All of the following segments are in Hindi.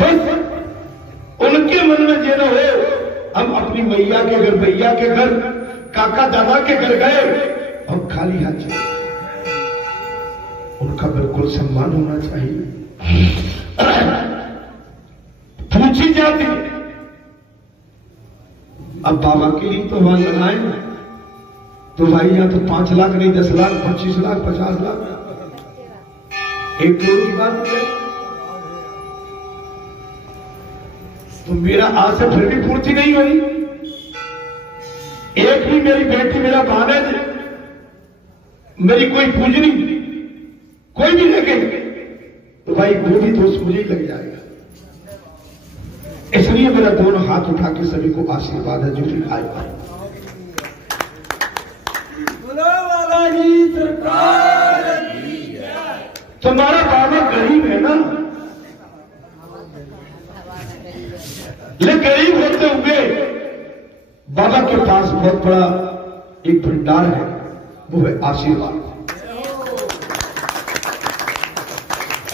बस उनके मन में ये न हो हम अपनी मैया के घर, भैया के घर, काका दादा के घर गए और खाली हाथ चले। उनका बिल्कुल सम्मान होना चाहिए, पूछी जाती। अब बाबा के लिए तो मान लगाए तो भाई यहाँ तो 5 लाख नहीं 10 लाख 25 लाख 50 लाख 1 करोड़ की बात है। तो मेरा आज से फिर भी पूर्ति नहीं हुई। एक भी मेरी बेटी, मेरा भानेज, मेरी कोई पूजनी, कोई भी लेके तो भाई वो भी दोस्त मुझे ही लग जाएगा। इसलिए मेरा दोनों हाथ उठा के सभी को आशीर्वाद है जो भी आए पाए। तुम्हारा बाबा गरीब है ना, लेकिन गरीब होते हुए बाबा के पास बहुत बड़ा एक भंडार है, वो है आशीर्वाद।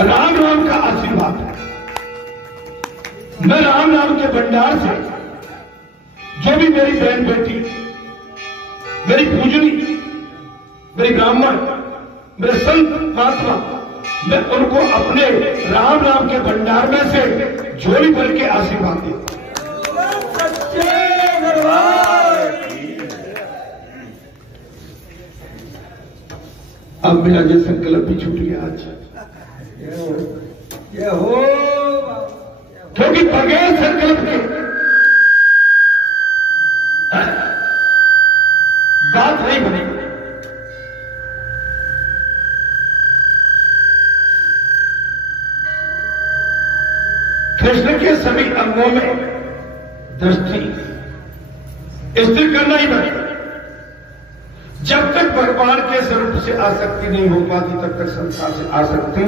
राम नाम का आशीर्वाद है। मैं राम नाम के भंडार से जो भी मेरी बहन बेटी, मेरी पूजनी, मेरी ब्राह्मण, मेरे संत महात्मा, मैं उनको अपने राम नाम के भंडार में से झोली भर के आशीर्वाद देता हूं। अब मेरा ये संकल्प भी छूट गया आज, ये हो, क्योंकि बगैर संकल्प के बात नहीं बनेगी। कृष्ण के सभी अंगों में दृष्टि स्थिर करना ही बनेगा। जब तक भगवान के स्वरूप से आसक्ति नहीं हो पाती तब तक संसार से आसक्ति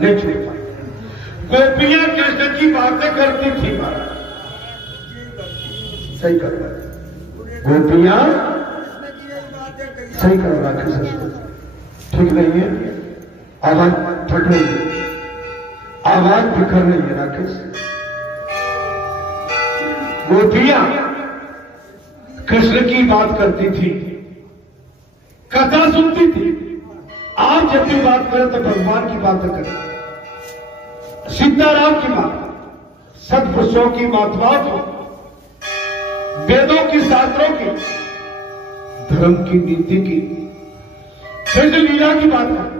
नहीं छूट पाती। गोपियां कृष्ण की बातें करती थी, सही कर रहा है, गोपियां सही कर रहा है, ठीक नहीं है, आवाज फट रही है, आवाज बिखर रही है राकेश। गोपियां कृष्ण की बात करती थी, कथा सुनती थी। आप जब भी बात करें तो भगवान की बातें करें, सीताराम की बात, सत्पुरुषों की महात्माओं की, वेदों की, शास्त्रों की, धर्म की, नीति की, कृष्ण लीला की बात करें।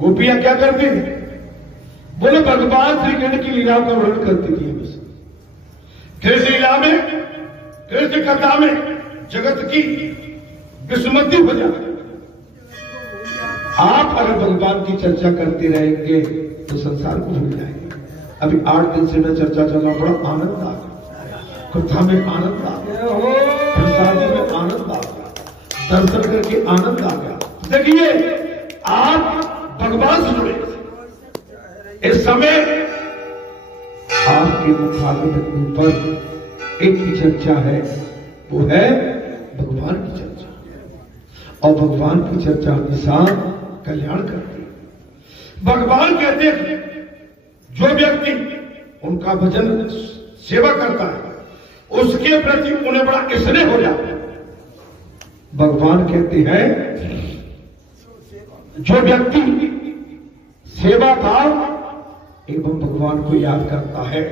गोपियां क्या करती थी? बोले भगवान श्री कृष्ण की लीलाओं का वर्णन करती थी। कृष्ण लीला में, कृष्ण कथा में जगत की विस्मृति हो जाती। आप अगर भगवान की चर्चा करते रहेंगे तो संसार को भूल जाएंगे। अभी 8 दिन से मैं चर्चा चल रहा, बड़ा आनंद आ गया, कथा में आनंद आ गया, प्रसादी में आनंद आ गया, दर्शन करके आनंद आ गया। देखिए आप भगवान से जुड़े। इस समय आपके मुखाग्र पर एक ही चर्चा है, वो है भगवान की चर्चा। और भगवान की चर्चा हमेशा कल्याण करती है। भगवान कहते हैं जो व्यक्ति उनका भजन सेवा करता है उसके प्रति उन्हें बड़ा स्नेह हो जाता है। भगवान कहते हैं जो व्यक्ति सेवा भाव एवं भगवान को याद करता है,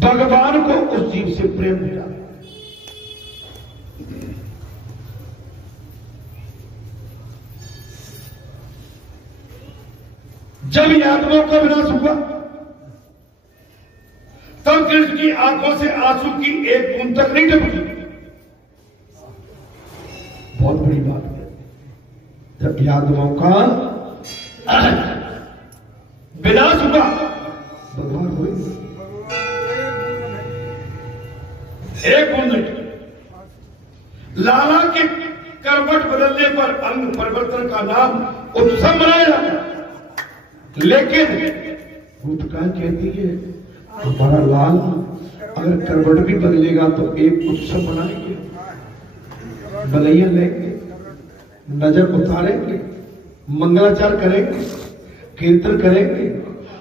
भगवान को उस जीव से प्रेम हो जाता है। जब यादवों का विनाश हुआ तब कृष्ण की आंखों से आंसू की एक बूंद तक नहीं टपकी। बहुत बड़ी बात है। जब यादवों का विनाश हुआ भगवान हुए एक बूंद नहीं। लाला के करवट बदलने पर अंग परिवर्तन का नाम उत्सव मनाया जाता है, लेकिन भूतकाल कहती है हमारा लाल अगर करवट भी बदलेगा तो एक उत्सव मनाएंगे, बलैया लेंगे, नजर उतारेंगे, मंगलाचार करेंगे, कीर्तन करेंगे,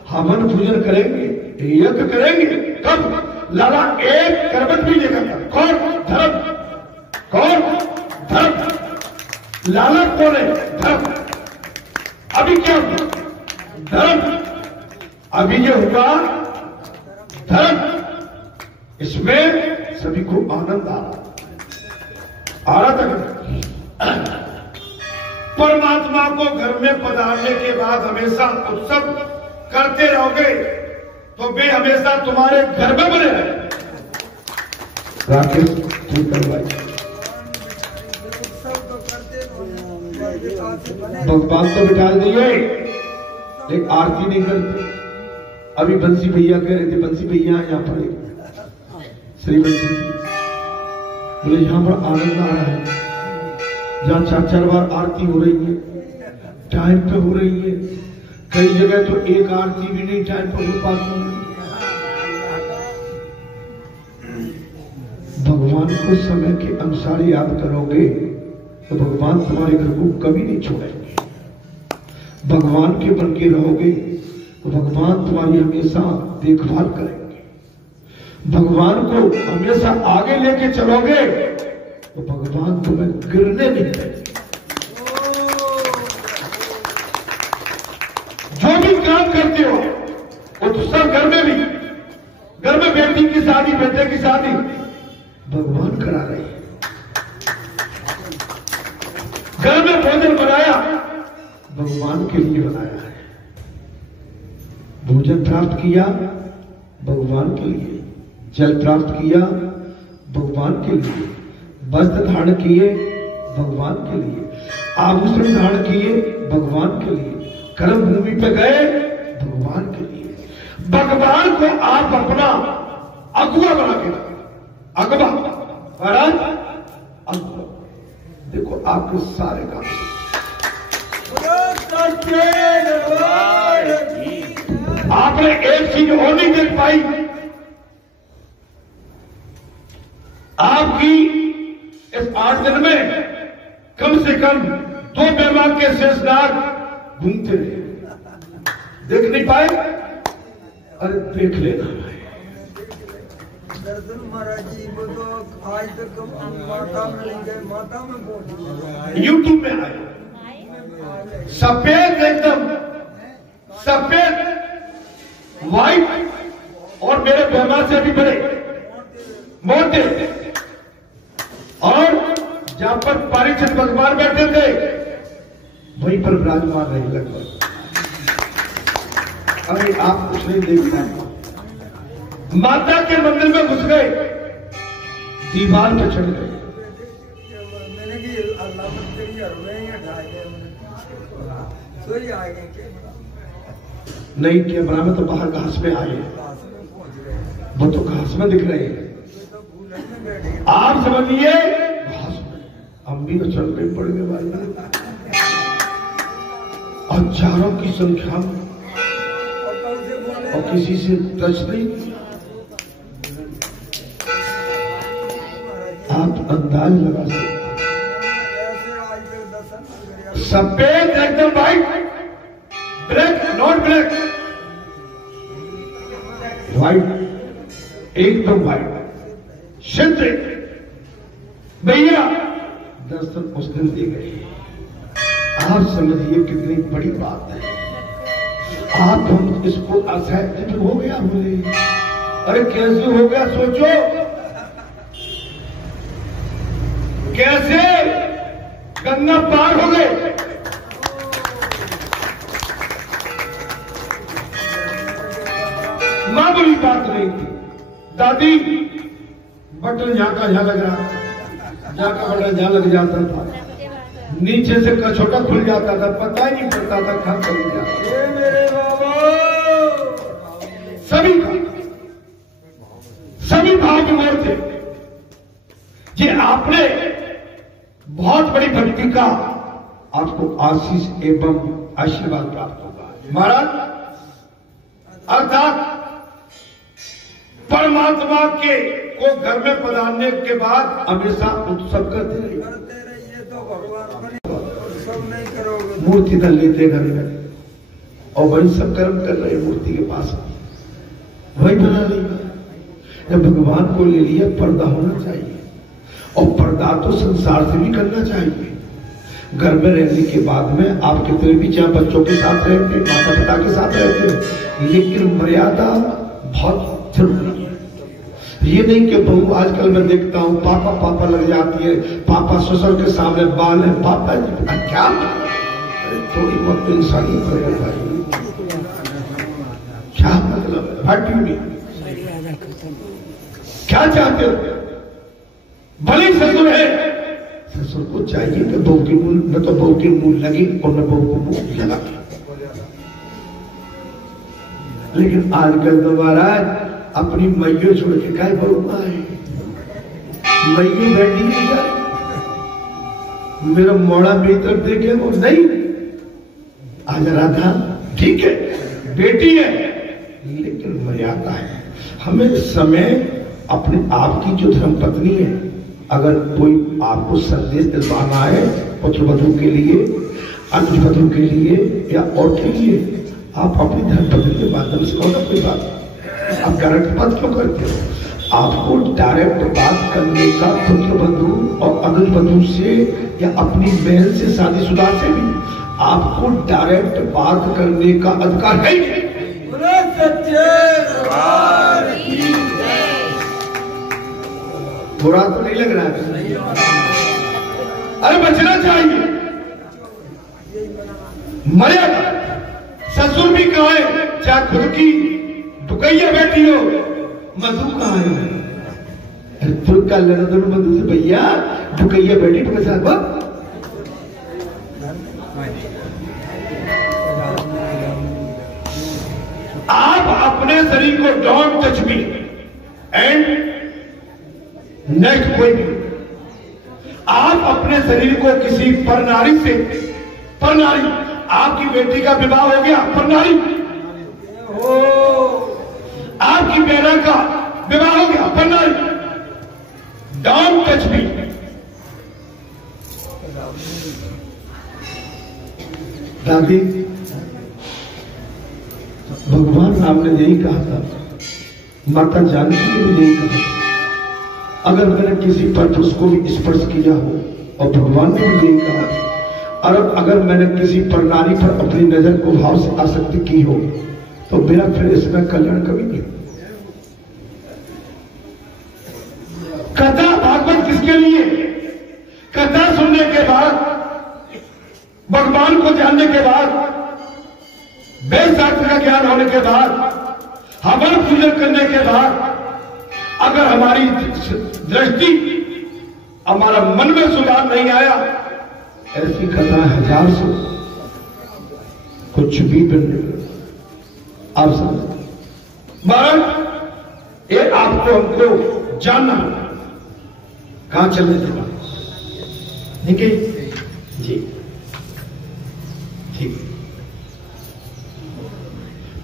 हवन पूजन करेंगे, यज्ञ करेंगे। कब? लाला एक करवट भी नहीं करता। कौन? धर्म। कौन? धर्म। लाला कौन है? धर्म। अभी क्या हुआ? धर्म। अभी ये हुआ धर्म। इसमें सभी को आनंद आ रहा था। परमात्मा को घर में पधारने के बाद हमेशा उत्सव करते रहोगे तो वे हमेशा तुम्हारे घर में बने रहे। राकेश भगवान तो बिठा दिए, लेकिन आरती नहीं करते। अभी बंसी भैया कह रहे थे, बंसी भैया यहाँ पर श्री बंसी बोले यहाँ पर आनंद आ रहा है, जहाँ 4-4 बार आरती हो रही है, टाइम पे हो रही है। कई जगह तो एक आरती भी नहीं टाइम पर हो पाती। भगवान को समय के अनुसार याद करोगे तो भगवान तुम्हारे घर को कभी नहीं छोड़ेंगे। भगवान के बन के रहोगे तो भगवान तुम्हारी हमेशा देखभाल करेंगे। भगवान को हमेशा आगे लेके चलोगे तो भगवान तुम्हें गिरने नहीं देंगे। जो भी काम करते हो वो तो सब घर में भी, घर में बेटी की शादी, बेटे की शादी भगवान करा रहे हैं। घर में भोजन बनाया भगवान के लिए बनाया है। भोजन प्राप्त किया भगवान के लिए, जल प्राप्त किया भगवान के लिए, वस्त्र धारण किए भगवान के लिए, आभूषण धारण किए भगवान के लिए, कर्म भूमि पे गए भगवान के लिए। भगवान को आप अपना अगुआ बना के रखें। अगवा महाराज, अगवा देखो आपके सारे काम। आपने एक चीज और नहीं देख पाई, आपकी इस 8 दिन में कम से कम 2 मेहमान के शेषनाग घूमते रहे, देख नहीं पाए। अरे देख लेना दर्शन महाराज जी, वो तो आज तक माता में नहीं गए, माता में पहुंच यूट्यूब में आए, सफेद एकदम सफेद व्हाइट और मेरे बेहमान से भी बड़े मोटे, और जहां पर परीक्षित भगवान बैठे थे वहीं पर विराजमान रहे लगभग। अरे आप कुछ नहीं देख पाए। माता के मंदिर में घुस गए, दीवार पे चढ़ गए। मैंने कि अल्लाह नहीं, कैमरा में तो बाहर घास में आए, वो तो घास में दिख रहे हैं। आप समझिए घास में हम भी तो चल रहे पड़ गए हजारों की संख्या में, और किसी से टच नहीं। आप अंदाज लगा सकते, सफेद एकदम white, black not black, white एकदम व्हाइट, शुद्ध भैया दर्शन उस दिन दे गए। आप समझिए कितनी बड़ी बात है। आप हम इसको असहज हो गया बोले, अरे कैसे हो गया सोचो, कैसे गंगा पार हो गए। मामूली बात नहीं थी। दादी बटन यहां का यहां लग रहा, यहां का बटन यहां लग जाता था, नीचे से कछोटा खुल जाता था, पता ही नहीं पड़ता था कहां चल जाता। सभी भाव विमोर थे। ये आपने बहुत बड़ी भक्ति का आपको आशीष एवं आशीर्वाद प्राप्त होगा महाराज। अर्थात परमात्मा के को घर में पधारने के बाद हमेशा उत्सव करते रहिए। तो भगवान सब नहीं करोगे, मूर्ति धर लेते घर में और वही सब कर्म कर रहे हैं मूर्ति के पास, वही बना लेगा। जब भगवान को ले लिया, पर्दा होना चाहिए, और पर्दा तो संसार से भी करना चाहिए। घर में रहने के बाद में आप कितने भी चाहे बच्चों के साथ रहते, माता पिता के साथ रहते, लेकिन मर्यादा बहुत जरूरी है। ये नहीं कि बहू, आजकल मैं देखता हूँ पापा पापा लग जाती है, पापा ससुर के सामने बाल है, पापा जी क्या, अरे थोड़ी बहुत इंसानियत है भाई, क्या मतलब है, क्या चाहते हो? भले ससुर है, ससुर को चाहिए कि बहू के मुंह, न तो बहू के मुंह लगे और न बहू को मुंह लगा। लेकिन आजकल तो महाराज अपनी मैयो छोड़ के काय बहू आए, मैयो बैठी है क्या, मेरा मोड़ा भीतर देखे वो नहीं, आज राधा ठीक है बेटी है, लेकिन मर्यादा है। हमें समय अपने आप की जो धर्मपत्नी है, अगर कोई आपको संदेश दिलवाना है पुत्र वधू के लिए, अनुज वधू के लिए या और के लिए, आप अपनी धर्मपत्नी के माध्यम से कहो ना, कोई बात आप डायरेक्ट बात क्यों करते हो? आपको डायरेक्ट बात करने का पुत्र वधू और अनुज वधू से या अपनी बहन से, शादीशुदा से भी आपको डायरेक्ट बात करने का अधिकार है। बुरा तो नहीं लग रहा है? अरे बचना चाहिए, मर्यादा। ससुर भी कहा है, चाहे खुद की दुकैया बैठी हो, मधु कहा है, खुद का लड़ा दोनों मधु से, भैया दुकैया बैठी तो कैसा बात। आप अपने शरीर को don't touch me and next कोई भी, आप अपने शरीर को किसी परनारी से, परनारी, आपकी बेटी का विवाह हो गया, परनारी, आपकी बेटा का विवाह हो गया, परनारी, डोंट टच मी। दादी, भगवान राम ने यही कहा था, माता जानकी ने भी यही कहा, अगर मैंने किसी पर उसको भी स्पर्श किया हो, और भगवान ने भी यही कहा, और अगर मैंने किसी पर नारी पर अपनी नजर को भाव से आसक्ति की हो, तो मेरा फिर इसमें कल्याण कभी नहीं। कथा भागवत किसके लिए? कथा सुनने के बाद, भगवान को जानने के बाद, वेद शास्त्र का ज्ञान होने के बाद, हवन पूजन करने के बाद, अगर हमारी दृष्टि, हमारा मन में सुधार नहीं आया, ऐसी कथा 1000 सौ कुछ भी बन, आप समझ महाराज, ये आपको हमको जानना, कहां चलने के बाद, ठीक है जी, ठीक।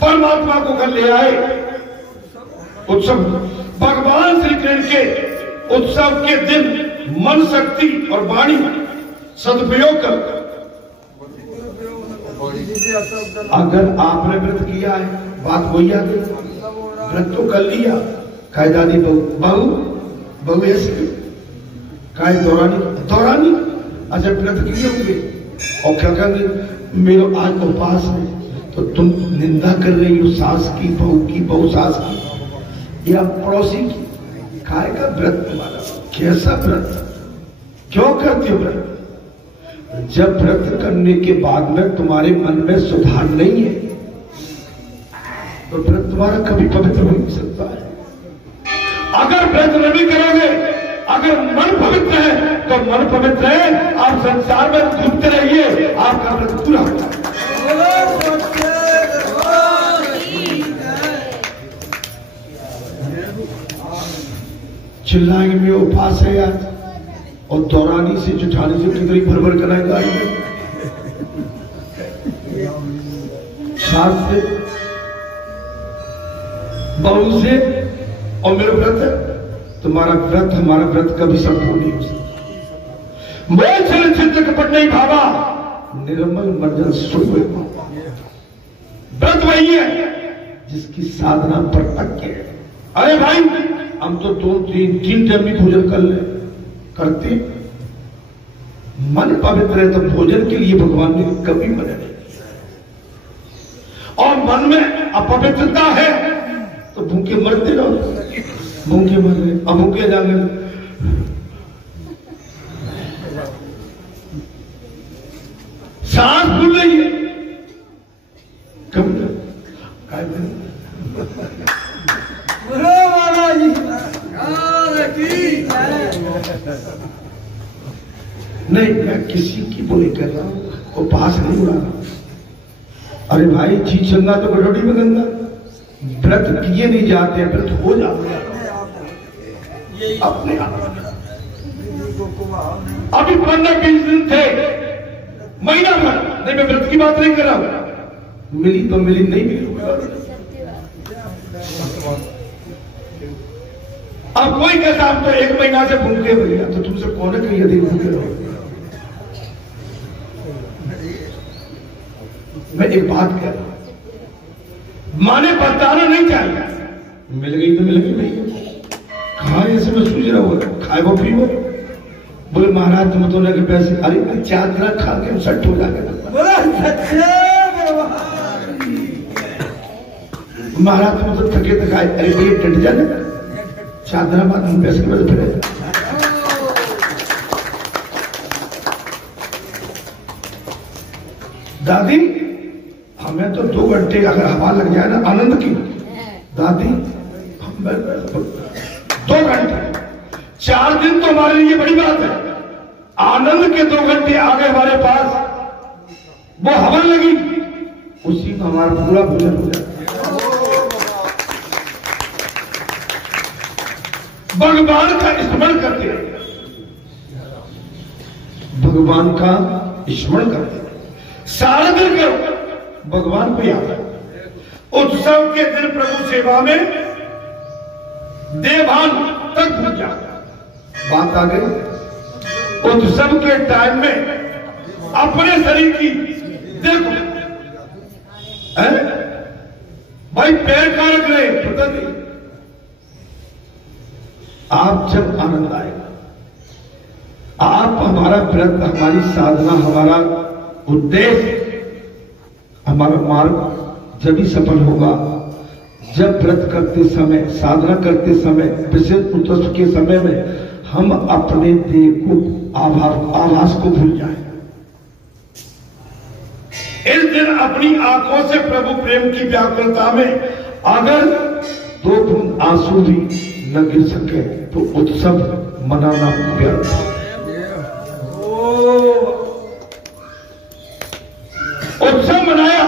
परमात्मा को घर ले आए, उत्सव, भगवान श्री कृष्ण के उत्सव के दिन मन, शक्ति और वाणी सदुपयोग कर, अगर आपने व्रत किया है, बात वही आ गई, व्रत तो कर लिया, कहे दादी बहू, बहू बहू ऐसे कहे दौरानी, दौरानी, अच्छा व्रत किए होंगे, और क्या कहेंगे, मेरा आज उपवास है, तो तुम निंदा कर रही हो सास की, बहू सास की या पड़ोसी की, काय का व्रत तुम्हारा, कैसा व्रत, क्यों करते हो व्रत? जब व्रत करने के बाद में तुम्हारे मन में सुधार नहीं है, तो व्रत तुम्हारा कभी पवित्र हो नहीं सकता है। अगर व्रत नहीं करोगे, अगर मन पवित्र है तो मन पवित्र है, आप संसार में घूमते रहिए, आपका व्रत पूरा होता है। चिल्लाएंगे में उपवास है यार, और दौरानी से जुठानी से कितनी भरभर कराएगा, साथ से बहू से, और मेरा व्रत है, तुम्हारा व्रत हमारा व्रत कभी संपूर्ण नहीं हो सकता। मैं चल चित्त कपट नहीं भावा, निर्मल मंजन सुन, व्रत वही है जिसकी साधना पर तक है। अरे भाई हम तो 2-3 टाइम भी भोजन कर ले करते, मन पवित्र है तो भोजन के लिए भगवान ने कभी मना नहीं किया। और मन में अपवित्रता है तो भूखे मरते रहो, भूखे मर रहे, अब भूखे जाने सांस भूल रही है कब नहीं, मैं किसी की बोली कर रहा हूं, वो पास नहीं उड़ा रहा। अरे भाई चीज चंगा तो कटोरी में गंगा, व्रत किए नहीं जाते, व्रत हो जाते अपने आप। अभी 15-20 दिन थे, महीना भर नहीं, मैं व्रत की बात नहीं कर रहा हूं, मिली तो मिली, नहीं मिली। अब कोई कहता हम तो 1 महीना से भूखे भैया, तो तुमसे कौन है कहीं अधिक भूखे रहो। मैं एक बात कह रहा हूं, माने बताना नहीं चाहिए, मिल गई तो मिल गई भैया, कहा ऐसे में सूझ रहा हुआ, खाए वो पी वो। बोले महाराज तुम तो लगे पैसे, अरे मैं 4 दिन खा के सट हो जाएगा। महाराज तुम तो थके थकाए, अरे भैया टट जाने 4 दिन बाद हम पैसे के फिर। दादी हमें तो 2 घंटे अगर हवा लग जाए ना आनंद की, दादी हम 2 घंटे 4 दिन तो हमारे लिए बड़ी बात है, आनंद के 2 घंटे आगे हमारे पास वो हवा लगी, उसी में हमारा पूरा भोजन हो जाता है। भगवान का स्मरण करते हैं, भगवान का स्मरण करते हैं, सारा दिन करो भगवान को याद है। उत्सव के दिन प्रभु सेवा में देवभान तक भूल जाता, बात आ गई। उत्सव के टाइम में अपने शरीर की देखो है? भाई पैर का रख रहे पता नहीं, आप जब आनंद आएगा, आप हमारा व्रत, हमारी साधना, हमारा उद्देश्य, हमारा मार्ग जब ही सफल होगा जब व्रत करते समय, साधना करते समय, विशेष उत्सव के समय में हम अपने देह को आभास को भूल जाए। इस दिन अपनी आंखों से प्रभु प्रेम की व्याकुलता में अगर 2 बूंद आंसू भी न गिर सके तो उत्सव मनाना व्यर्थ। उत्सव मनाया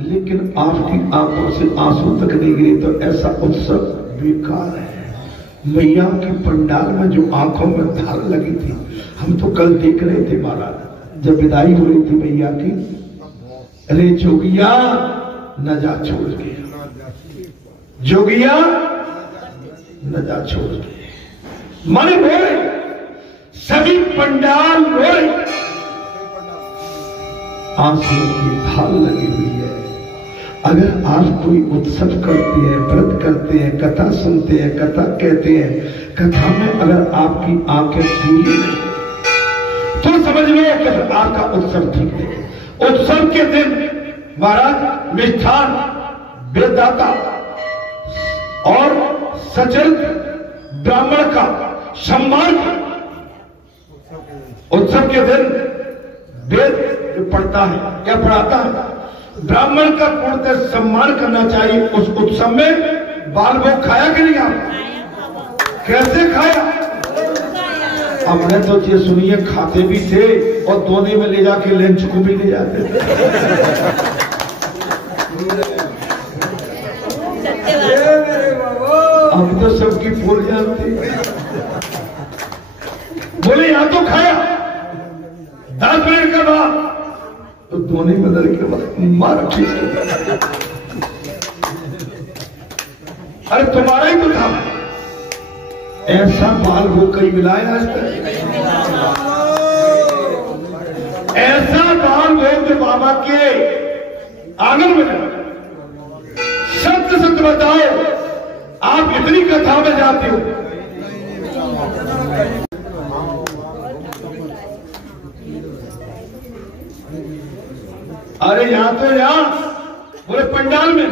लेकिन आपकी आंखों से आंसू तक नहीं गिरे तो ऐसा उत्सव बेकार है। मैया की पंडाल में जो आंखों में धार लगी थी, हम तो कल देख रहे थे महाराज जब विदाई हो रही थी मैया की, अरे जोगिया न जा छोड़ के, जोगिया न जा छोड़ के, माने रो रहे, सभी पंडाल रो रहे, आंसू की धार लगी हुई है। अगर आप कोई उत्सव करते हैं, व्रत करते हैं, कथा सुनते हैं, कथा कहते हैं, कथा में अगर आपकी आंखें पूरी नहीं तो समझ लो कि आपका उत्सव ठीक नहीं। उत्सव के दिन महाराज मिष्ठान, वेददाता और सचल ब्राह्मण का सम्मान, उत्सव के दिन वेद पढ़ता है या पढ़ाता है, ब्राह्मण का पूर्णतः सम्मान करना चाहिए। उस उत्सव में बाल भोग खाया कि नहीं? आप कैसे खाया? हमने तो ये सुनिए खाते भी थे और दोने में ले जाके लंच को भी ले जाते थे। हम तो सबकी फूल जानते, बोले यहाँ तो खाया 10 मिनट के बाद तो दोने में दर के बाद मार खींच के, अरे तुम्हारा ही तो था। ऐसा बाल वो कहीं मिलाया आज तक? ऐसा बाल वो जो बाबा के आंगन में बताओ, आप इतनी कथा में जाते हो। अरे यहां तो यहां पूरे पंडाल में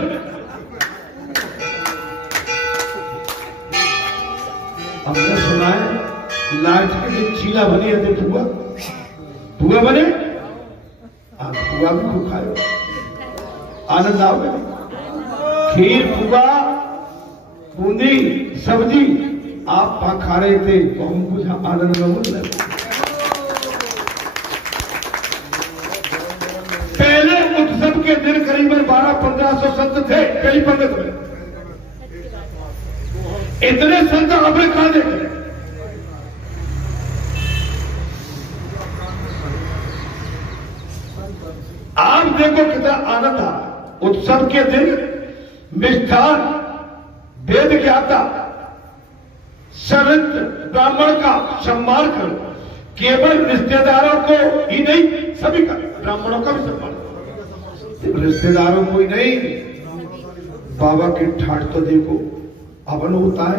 हमने सुना है लाइट के लिए चीला बनी है, तो पुआ बने, आप पुआ भी खूब खाए, आनंद आओगे। खीर, पुआ, बूंदी, सब्जी आप खा रहे थे तो हमको आनंद में बोल रहे। पहले उत्सव के दिन करीबन 1200-1500 संत थे कई पंडित में। इतने संत आपने कहा देखे? आप देखो कितना आनंद था उत्सव के दिन। मिष्ठान, वेद ज्ञाता, सरत ब्राह्मण का सम्मान करो, केवल रिश्तेदारों को ही नहीं सभी का, ब्राह्मणों का भी सम्मान करो, रिश्तेदारों को ही नहीं। बाबा की ठाठ तो देखो, हवन होता है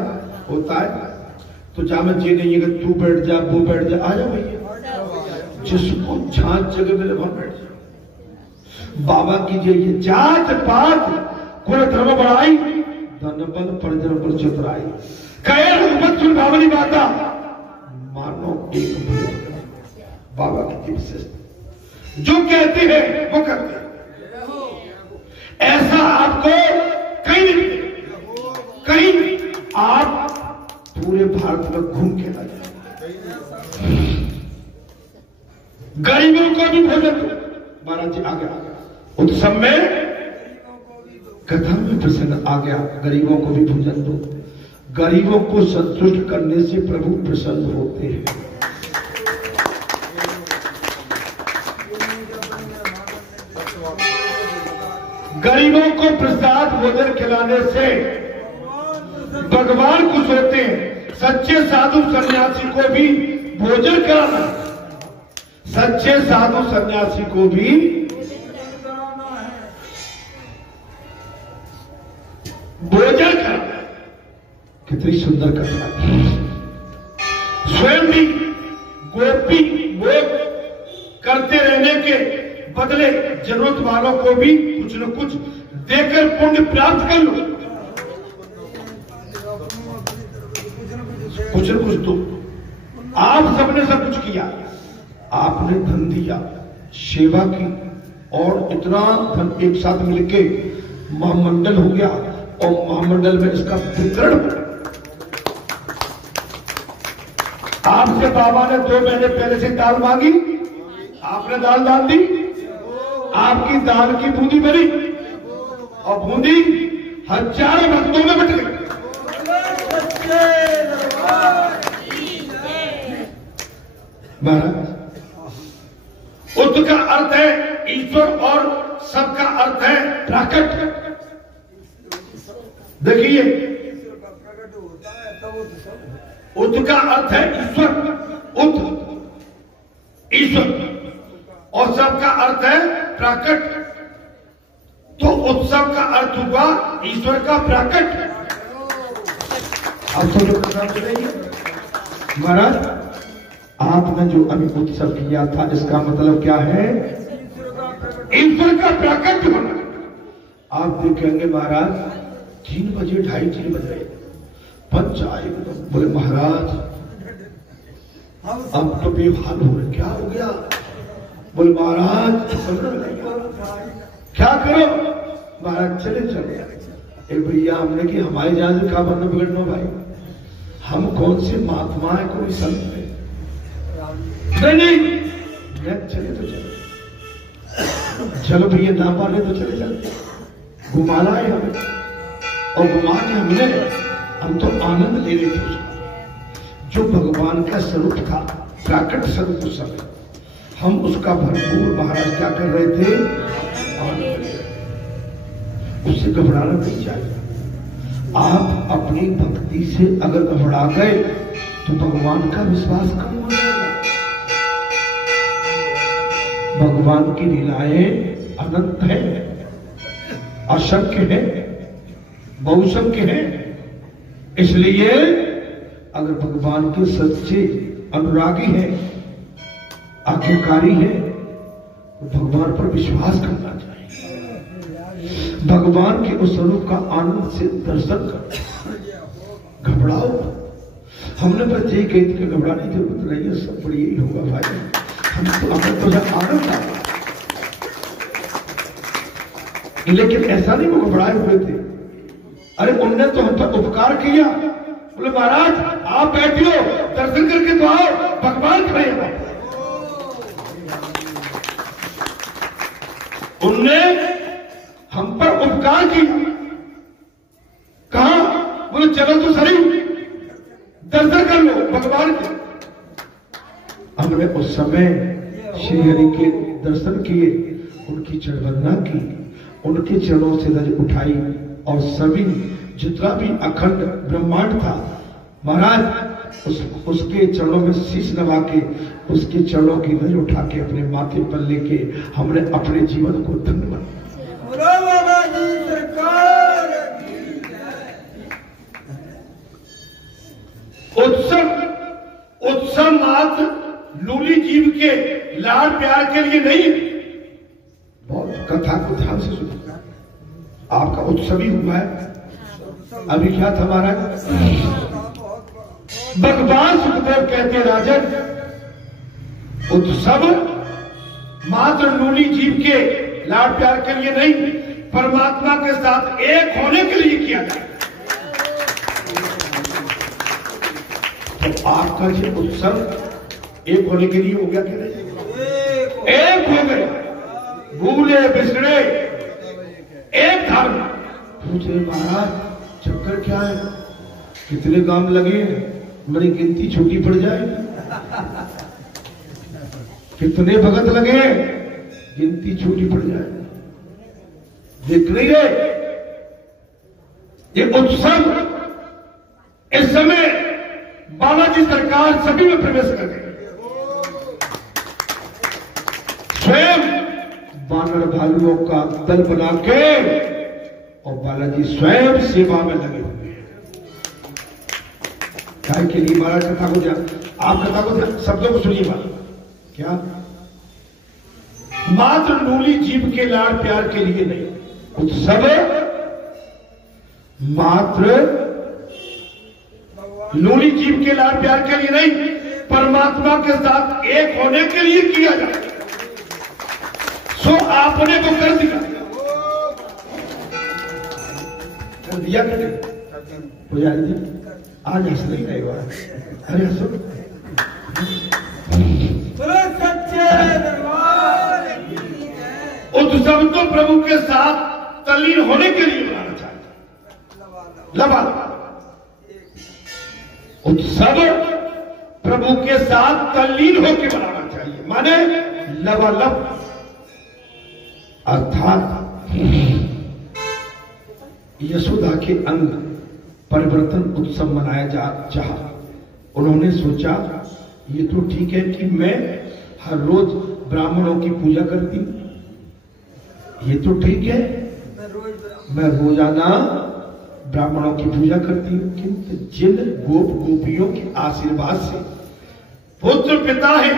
तो जामे जी नहीं है कि तू बैठ जा, वो बैठ जा, आ जाओ भैया, जिसको झांझ जगह मिले वहां बैठ जा। बाबा की ये जात पात कुल धर्म बढ़ाई, धन बल परिजन पर चतुराई, कहे रघुपत सुन भावनी माता, मानो एक बाबा की विशेषता, जो कहते हैं वो करते हैं। ऐसा आपको कहीं आप पूरे भारत में घूम के लाए। गरीबों को भी भोजन दो, महाराज जी आ गया उत्सव में, कथा में प्रसन्न आ गया, गरीबों को भी भोजन दो। गरीबों को संतुष्ट करने से प्रभु प्रसन्न होते हैं। गरीबों को प्रसाद भोजन खिलाने से भगवान खुश होते हैं। सच्चे साधु सन्यासी को भी भोजन कराना, सच्चे साधु सन्यासी को भी भोजन कराना। कितनी सुंदर कथा। स्वयं भी गोपी भोग करते रहने के बदले जरूरत वालों को भी कुछ न कुछ देकर पुण्य प्राप्त कर लो। कुछ न कुछ दो। आप सबने सब कुछ किया, आपने धन दिया, सेवा की, और इतना धन एक साथ मिलके महामंडल हो गया, और महामंडल में इसका वितरण। आपसे बाबा ने 2 महीने पहले से दाल मांगी, आपने दाल डाल दी, आपकी दाल की बूंदी बनी, और बूंदी हजारों भक्तों में बट गई। महाराज, उत्त का अर्थ है ईश्वर और सबका अर्थ है प्राकट। देखिए, उत्त का अर्थ है ईश्वर, उत्त ईश्वर, और सबका अर्थ है प्राकट। तो उत्सव का अर्थ हुआ ईश्वर का प्राकट। आप सब लोग पता चलेंगे। महाराज, आपने जो अभी उत्सव किया था, इसका मतलब क्या है? ईश्वर का प्राकट होना। आप देखेंगे महाराज, 3 बजे 2:30-3 बजे पंच आए, बोले महाराज अब तो बेहाल हो रहे, क्या हो गया? बोले महाराज क्या करो? महाराज चले एक भैया हमने कि हमारी जान से क्या बनना बिगड़ना भाई, हम कौन से महात्मा है, कोई संत है? नहीं, चले तो चलो भैया, ना माने तो चले जाते। घुमाना है हमें, और घुमा के हम तो आनंद ले रहे थे उसका, जो भगवान का स्वरूप था, प्राकट स्वरूप उस समय, हम उसका भरपूर महाराज क्या कर रहे थे? आनंद ले रहे। उससे घबराना नहीं चाहिए। आप अपनी भक्ति से अगर घबरा गए तो भगवान का विश्वास कम हो जाएगा। भगवान की लीलाएं अनंत है, असंख्य है। बहुसम के हैं। इसलिए अगर भगवान के सच्चे अनुरागी हैं, आज्ञाकारी हैं, तो भगवान पर विश्वास करना चाहिए। भगवान के उस स्वरूप का आनंद से दर्शन कर, घबराओ। हमने बस यही कही थी कि घबराने की जरूरत नहीं है, सब पर यही होगा भाई। हम तो अगर तो आनंद आ, लेकिन ऐसा नहीं वो घबराए हुए थे। अरे उनने तो हम पर उपकार किया। बोले महाराज आप बैठियो, दर्शन करके तो आओ, भगवान खड़े हैं। उनने हम पर उपकार किया। कहा? बोले चलो तो सही, दर्शन कर लो भगवान के। हमने उस समय श्री हरि के दर्शन किए, उनकी चरणवंदना की, उनके चरणों से रज उठाई और सभी जितना भी अखंड ब्रह्मांड था महाराज उसके चरणों में शीश नवा के, उसके चरणों की रज उठा के अपने माथे पर लेके हमने अपने जीवन को धन्य बनाया। उत्सव मात्र लूली जीव के लाड़ प्यार के लिए नहीं। बहुत कथा को ध्यान से सुनिए। आपका उत्सव ही हुआ है। अभी क्या था महाराज? भगवान सुखदेव कहते राजन, उत्सव मात्र लूली जीव के लाड़ प्यार के लिए नहीं, परमात्मा के साथ एक होने के लिए किया जाए। तो आपका ये उत्सव एक होने के लिए हो गया कि नहीं? एक हो गए, भूले बिसरे एक धर्म। पूछे महाराज चक्कर क्या है, कितने काम लगे, मेरी गिनती छोटी पड़ जाए। कितने भगत लगे, गिनती छोटी पड़ जाए। देख नहीं गए ये उत्सव? इस समय बालाजी सरकार सभी में प्रवेश कर गई। स्वयं बानर भालुओं का दल बना के और बालाजी स्वयं सेवा में लगे हुए हैं। काय के लिए? महाराज कथा को आप कथा को शब्दों को सुनिए। बात क्या? मात्र लूली जीव के लाड़ प्यार के लिए नहीं, उत्सव मात्र लूली जीव के लाड़ प्यार के लिए नहीं, परमात्मा के साथ एक होने के लिए किया जाए। सो आपने वो कर दिया, कर दिया कि नहीं? पुजारी जी आज हंस नहीं रहे हो। अरे हंसो। उत्सव तो प्रभु के साथ तल्लीन होने के लिए बनाना चाहिए। लबा उत्सव प्रभु के साथ तल्लीन होकर बनाना चाहिए, माने लबालब। अर्थात यशोदा के अंग परिवर्तन उत्सव मनाया जा चाहा। उन्होंने सोचा ये तो ठीक है कि मैं हर रोज ब्राह्मणों की पूजा करती हूं, ये तो ठीक है, मैं रोजाना ब्राह्मणों की पूजा करती हूं, किंतु जिन गोप गोपियों के आशीर्वाद से पुत्र पिता है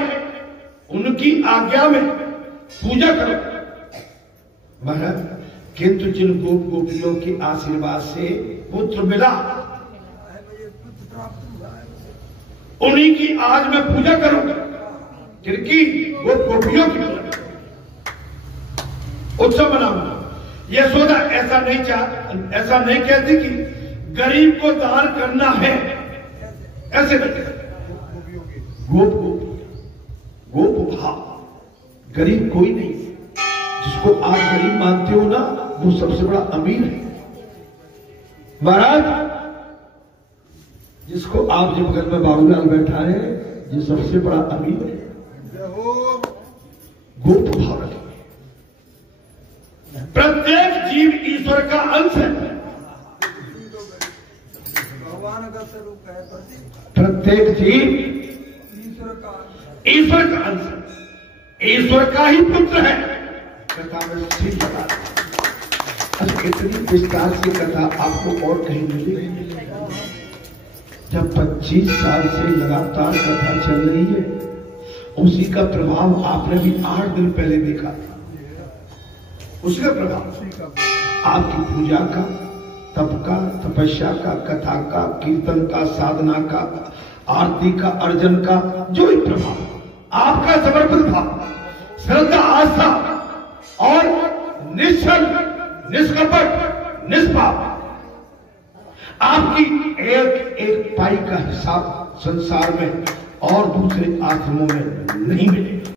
उनकी आज्ञा में पूजा करो। महाराज किंतु जिन गोप गोपियों के आशीर्वाद से पुत्र मिला उन्हीं की आज मैं पूजा करूंगा। किनकी? गोप गोपियों की उत्सव मनाऊंगा। यशोदा ऐसा नहीं ऐसा नहीं कहती कि गरीब को दान करना है, ऐसे नहीं कहती। गोप गोप भाव, गरीब कोई नहीं। जिसको आप गरीब मानते हो ना, वो सबसे बड़ा अमीर है। महाराज जिसको आप जो बगल में बाबूलाल बैठा है, ये सबसे बड़ा अमीर है। गोप भाव रखें। प्रत्येक जीव ईश्वर का अंश है। भगवान का स्वरूप है। प्रत्येक जीव ईश्वर का अंश है, ईश्वर का ही पुत्र है। कथा में ठीक बता अब इतनी विस्तार से कथा आपको और कहीं मिलेगी? जब 25 साल से लगातार कथा चल रही है, उसी का प्रभाव आपने भी 8 दिन पहले देखा। उसका प्रभाव आपकी पूजा का, तप का, तपस्या का, कथा का, कीर्तन का, साधना का, आरती का, अर्जन का, जो भी प्रभाव आपका समर्पित भाव, श्रद्धा, आस्था और निश्चल, निष्कपट, निष्पाप आपकी एक एक पाई का हिसाब संसार में और दूसरे आश्रमों में नहीं मिलेगा।